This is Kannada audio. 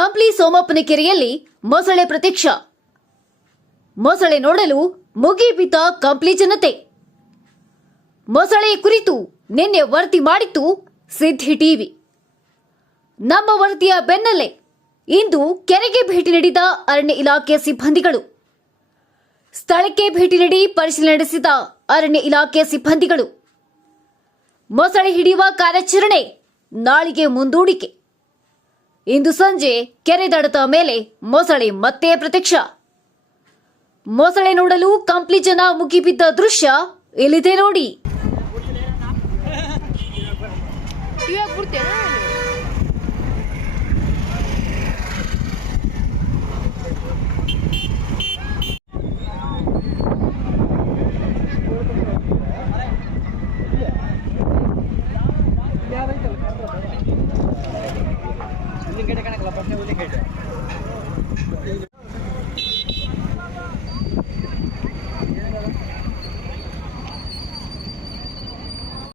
ಕಂಪ್ಲಿ ಸೋಮಪ್ಪನ ಕೆರೆಯಲ್ಲಿ ಮೊಸಳೆ ಪ್ರತ್ಯಕ್ಷ. ಮೊಸಳೆ ನೋಡಲು ಮುಗಿಬಿದ್ದ ಕಂಪ್ಲಿ ಜನತೆ. ಮೊಸಳೆ ಕುರಿತು ನಿನ್ನೆ ವರದಿ ಮಾಡಿತ್ತು ಸಿದ್ಧಿ ಟಿವಿ. ನಮ್ಮ ವರದಿಯ ಬೆನ್ನಲ್ಲೇ ಇಂದು ಕೆರೆಗೆ ಭೇಟಿ ನೀಡಿದ ಅರಣ್ಯ ಇಲಾಖೆ ಸಿಬ್ಬಂದಿಗಳು. ಸ್ಥಳಕ್ಕೆ ಭೇಟಿ ನೀಡಿ ಪರಿಶೀಲನೆ ನಡೆಸಿದ ಅರಣ್ಯ ಇಲಾಖೆ ಸಿಬ್ಬಂದಿಗಳು. ಮೊಸಳೆ ಹಿಡಿಯುವ ಕಾರ್ಯಾಚರಣೆ ನಾಳೆಗೆ ಮುಂದೂಡಿಕೆ. ಇಂದು ಸಂಜೆ ಕೆರೆ ದಡದ ಮೇಲೆ ಮೊಸಳೆ ಮತ್ತೆ ಪ್ರತ್ಯಕ್ಷ. ಮೊಸಳೆ ನೋಡಲು ಕಂಪ್ಲಿ ಜನ ಮುಗಿಬಿದ್ದ ದೃಶ್ಯ ಇಲ್ಲಿದೆ ನೋಡಿ. ಹುಲ್ಲಿಗೆಡ್ಡೆ ಕಣಕಲ್ಲ ಪ್ರಶ್ನೆ ಹುಲ್ಲಿಗೆಡ್ಡೆ